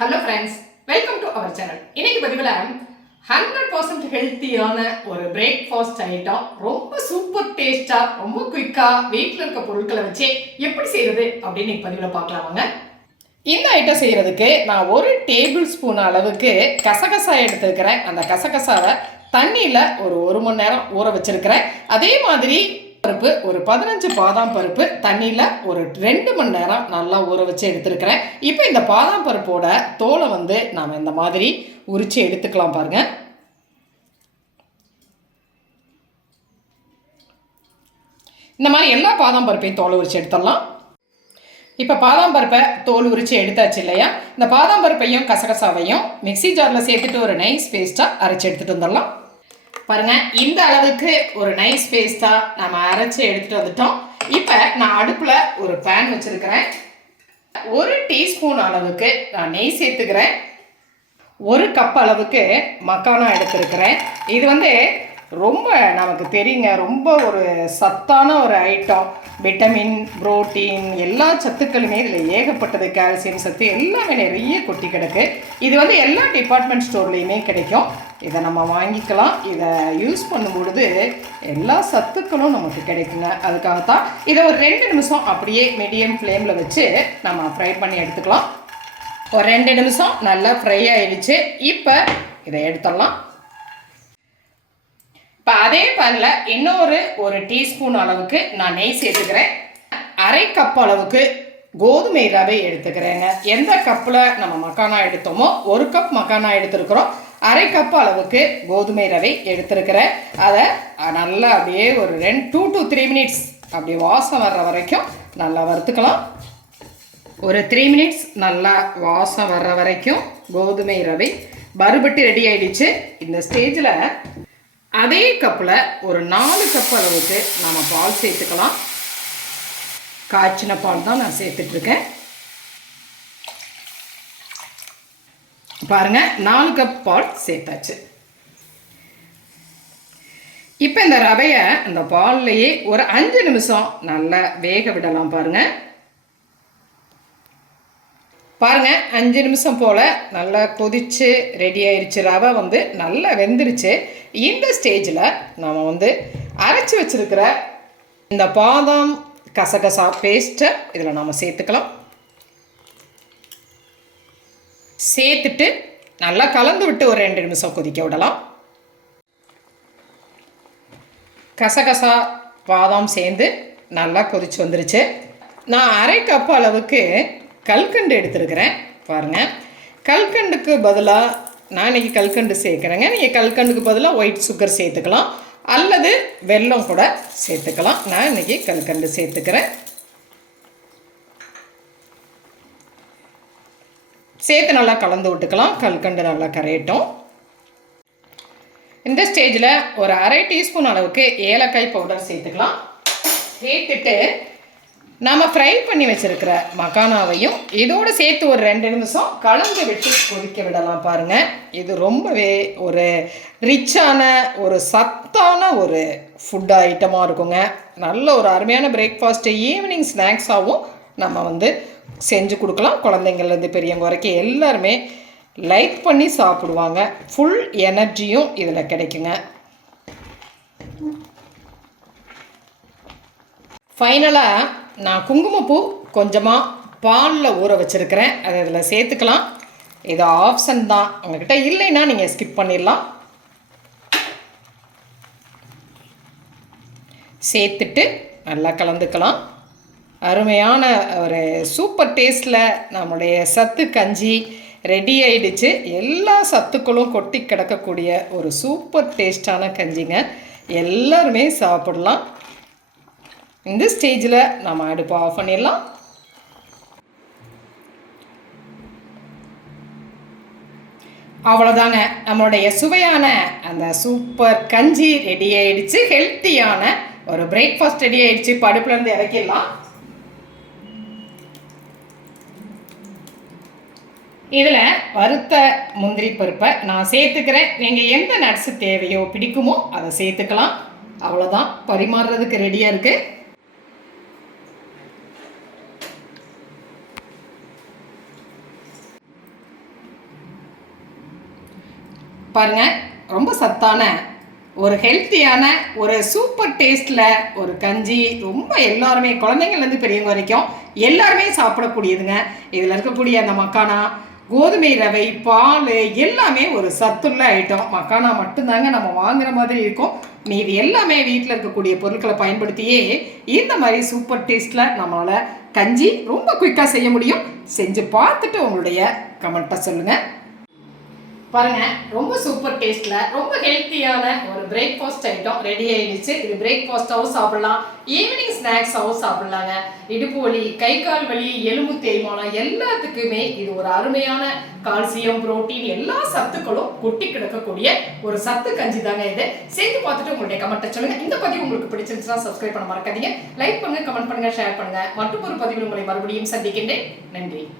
Hello friends, welcome to our channel. இன்னைக்கு பதிவில் 100% ஹெல்த்தியான ஒரு பிரேக்ஃபாஸ்ட் ஐட்டம், ரொம்ப சூப்பர் டேஸ்டா, ரொம்ப குயிக்கா வீட்டில் இருக்க பொருட்களை வச்சு எப்படி செய்யறது அப்படின்னு பதிவில் பார்க்கலாமாங்க. இந்த ஐட்டம் செய்யறதுக்கு நான் 1 டேபிள் ஸ்பூன் அளவுக்கு கசகசா எடுத்துக்கிறேன். அந்த கசகசாவை தண்ணியில் ஒரு மணி நேரம் ஊற வச்சிருக்கிறேன். அதே மாதிரி பருப்பு ஒரு 15 பாதாம் பருப்பு தண்ணியில் ஒரு 2 மணி நேரம் நல்லா ஊற வச்சு எடுத்துருக்கிறேன். இப்போ இந்த பாதாம் பருப்போட தோலை நாம் இந்த மாதிரி உரித்து எடுத்துக்கலாம் பாருங்க. இந்த மாதிரி எல்லா பாதாம் பருப்பையும் தோலை உரித்து எடுத்துடலாம். இப்போ பாதாம் பருப்பை தோல் உரித்து எடுத்தாச்சு இல்லையா? இந்த பாதாம் பருப்பையும் கசகசாவையும் மிக்சி ஜாரில் சேர்த்துட்டு ஒரு நைஸ் பேஸ்ட்டாக அரைச்சி எடுத்துகிட்டு வந்துடலாம். பாருங்கள், இந்த அளவுக்கு ஒரு நைஸ் பேஸ்ட்டாக நம்ம அரைச்சி எடுத்துகிட்டு வந்துட்டோம். இப்போ நான் அடுப்பில் ஒரு பேன் வச்சுருக்கிறேன். 1 டீஸ்பூன் அளவுக்கு நான் நெய் சேர்த்துக்கிறேன். 1 கப் அளவுக்கு மக்கானா எடுத்துருக்கிறேன். இது ரொம்ப நமக்கு தெரியுங்க, ரொம்ப ஒரு சத்தான ஒரு ஐட்டம். விட்டமின், புரோட்டீன் எல்லா சத்துக்களுமே இதில் ஏகப்பட்டது. கால்சியம் சத்து எல்லாமே நிறைய கொட்டி கிடக்கு. இது எல்லா டிபார்ட்மெண்ட் ஸ்டோர்லேயுமே கிடைக்கும். இதை நம்ம வாங்கிக்கலாம். இதை யூஸ் பண்ணும்பொழுது எல்லா சத்துக்களும் நமக்கு கிடைக்குங்க. அதுக்காகத்தான் இதை ஒரு 2 நிமிஷம் அப்படியே மீடியம் ஃப்ளேமில் வச்சு நம்ம ஃப்ரை பண்ணி எடுத்துக்கலாம். ஒரு 2 நிமிஷம் நல்லா ஃப்ரை ஆகிடுச்சு. இப்போ இதை எடுத்துடலாம். இப்போ அதே பேனில் இன்னொரு 1 டீஸ்பூன் அளவுக்கு நான் நெய் சேர்த்துக்கிறேன். 1/2 கப் அளவுக்கு கோதுமை ரவை எடுத்துக்கிறேங்க. எந்த கப்பில் நம்ம மக்கானா எடுத்தோமோ 1 கப் மக்கானா எடுத்துருக்குறோம். 1/2 கப் அளவுக்கு கோதுமை ரவை எடுத்துருக்கிறேன். அதை நல்லா அப்படியே ஒரு 2 to 3 மினிட்ஸ் அப்படி வாசம் வர்ற வரைக்கும் நல்லா வறுத்துக்கலாம். ஒரு 3 மினிட்ஸ் நல்லா வாசம் வர்ற வரைக்கும் கோதுமை ரவை வறுபட்டு ரெடி ஆகிடுச்சு. இந்த ஸ்டேஜில் அதே கப்பில் ஒரு 4 கப் அளவுக்கு நம்ம பால் சேர்த்துக்கலாம். காய்ச்சின பால் தான் நான் சேர்த்துட்ருக்கேன். பாருங்கள், 4 கப் பால் சேர்த்தாச்சு. இப்போ இந்த ரவையை இந்த பால்லையே ஒரு 5 நிமிஷம் நல்லா வேக விடலாம். பாருங்கள் 5 நிமிஷம் போல் நல்லா கொதித்து ரெடி ஆயிடுச்சு. ரவை நல்லா வெந்துருச்சு. இந்த ஸ்டேஜில் நம்ம அரைச்சி வச்சுருக்கிற இந்த பாதாம் கசகசா பேஸ்ட்டை இதில் நம்ம சேர்த்துக்கலாம். சேர்த்துட்டு நல்லா கலந்து விட்டு ஒரு 2 நிமிஷம் கொதிக்க விடலாம். கசகசா பாதாம் சேர்ந்து நல்லா கொதிச்சு வந்துருச்சு. நான் 1/2 கப் அளவுக்கு கல்கண்டு எடுத்துருக்கிறேன். பாருங்கள், கல்கண்டுக்கு பதிலாக நான் இன்றைக்கி கல்கண்டு சேர்க்குறேங்க. நீங்கள் கல்கண்டுக்கு பதிலாக ஒயிட் சுகர் சேர்த்துக்கலாம், அல்லது வெல்லம் கூட சேர்த்துக்கலாம். நான் இன்றைக்கி கல்கண்டு சேர்த்துக்கிறேன். சேர்த்து நல்லா கலந்து விட்டுக்கலாம். கல்கண்டு நல்லா கரையட்டும். இந்த ஸ்டேஜில் ஒரு 1/2 டீஸ்பூன் அளவுக்கு ஏலக்காய் பவுடர் சேர்த்துக்கலாம். சேர்த்துட்டு நம்ம ஃப்ரை பண்ணி வச்சுருக்கிற மக்கானாவையும் இதோடு சேர்த்து ஒரு 2 நிமிஷம் கலந்து விட்டு கொதிக்க விடலாம். பாருங்கள், இது ரொம்பவே ஒரு ரிச்சான ஒரு சத்தான ஒரு ஃபுட் ஐட்டமாக இருக்குங்க. நல்ல ஒரு அருமையான பிரேக்ஃபாஸ்ட்டு, ஈவினிங் ஸ்நாக்ஸாகவும் நம்ம செஞ்சு கொடுக்கலாம். குழந்தைங்கள்லேருந்து பெரியவங்க வரைக்கும் எல்லாருமே லைக் பண்ணி சாப்பிடுவாங்க. ஃபுல் எனர்ஜியும் இதில் கிடைக்குங்க. ஃபைனலாக நான் குங்குமப்பூ கொஞ்சமாக பாலில் ஊற வச்சுருக்கிறேன். அதை இதில் சேர்த்துக்கலாம். இது ஆப்ஷன் தான், உங்கள்கிட்ட இல்லைன்னா நீங்கள் ஸ்கிப் பண்ணிடலாம். சேர்த்துட்டு நல்லா கலந்துக்கலாம். அருமையான ஒரு சூப்பர் டேஸ்ட்டில் நம்முடைய சத்து கஞ்சி ரெடி ஆகிடுச்சு. எல்லா சத்துக்களும் கொட்டி கிடக்கக்கூடிய ஒரு சூப்பர் டேஸ்டான கஞ்சிங்க. எல்லாருமே சாப்பிடலாம். இந்த ஸ்டேஜில் நம்ம அடுப்பை ஆஃப் பண்ணிடலாம். அவ்வளோதாங்க, நம்மளுடைய சுவையான அந்த சூப்பர் கஞ்சி ரெடி ஆகிடுச்சு. ஹெல்த்தியான ஒரு பிரேக்ஃபாஸ்ட் ரெடி ஆகிடுச்சு. இப்போ அடுப்புலேருந்து இறக்கிடலாம். இதில் வறுத்த முந்திரி பருப்பை நான் சேர்த்துக்கிறேன். நீங்கள் எந்த நட்ஸு தேவையோ பிடிக்குமோ அதை சேர்த்துக்கலாம். அவ்வளோதான், பரிமாறுறதுக்கு ரெடியாக இருக்குது. பாருங்க, ரொம்ப சத்தான ஒரு ஹெல்த்தியான ஒரு சூப்பர் டேஸ்ட்டில் ஒரு கஞ்சி. ரொம்ப எல்லாருமே குழந்தைங்கள்லேருந்து பெரியவங்க வரைக்கும் எல்லாருமே சாப்பிடக்கூடியதுங்க. இதில் இருக்கக்கூடிய அந்த மக்கானா, கோதுமை ரவை, பால் எல்லாமே ஒரு சத்துள்ள ஐட்டம். மக்கானா மட்டும்தாங்க நம்ம வாங்குற மாதிரி இருக்கும். மீதி எல்லாமே வீட்டில் இருக்கக்கூடிய பொருட்களை பயன்படுத்தியே இந்த மாதிரி சூப்பர் டேஸ்ட்டில் நம்மளால் கஞ்சி ரொம்ப குயிக்காக செய்ய முடியும். செஞ்சு பார்த்துட்டு உங்களுடைய கமெண்ட்டை சொல்லுங்கள். பாருங்க, ரொம்ப சூப்பர் டேஸ்ட்ல ரொம்ப ஹெல்த்தியான ஒரு பிரேக்ஃபாஸ்ட் ஐட்டம் ரெடி ஆயிடுச்சு. இது பிரேக்ஃபாஸ்டாகவும் சாப்பிடலாம், ஈவினிங் ஸ்நாக்ஸாகவும் சாப்பிடலாங்க. இடுப்பு வலி, கை கால் வலி, எலும்பு தேய்மானம் எல்லாத்துக்குமே இது ஒரு அருமையான கால்சியம், புரோட்டீன் எல்லா சத்துக்களும் கொட்டி கிடக்கக்கூடிய ஒரு சத்து கஞ்சி தாங்க இது. செஞ்சு பார்த்துட்டு உங்களுடைய கமெண்ட்டை சொல்லுங்க. இந்த பதிவு உங்களுக்கு பிடிச்சிருந்துச்சுன்னா சப்ஸ்கிரைப் பண்ண மறக்காதீங்க. லைக் பண்ணுங்க, கமெண்ட் பண்ணுங்க, ஷேர் பண்ணுங்க. மற்றும் ஒரு பதிவில் உங்களை மறுபடியும் சந்திக்கின்றேன். நன்றி.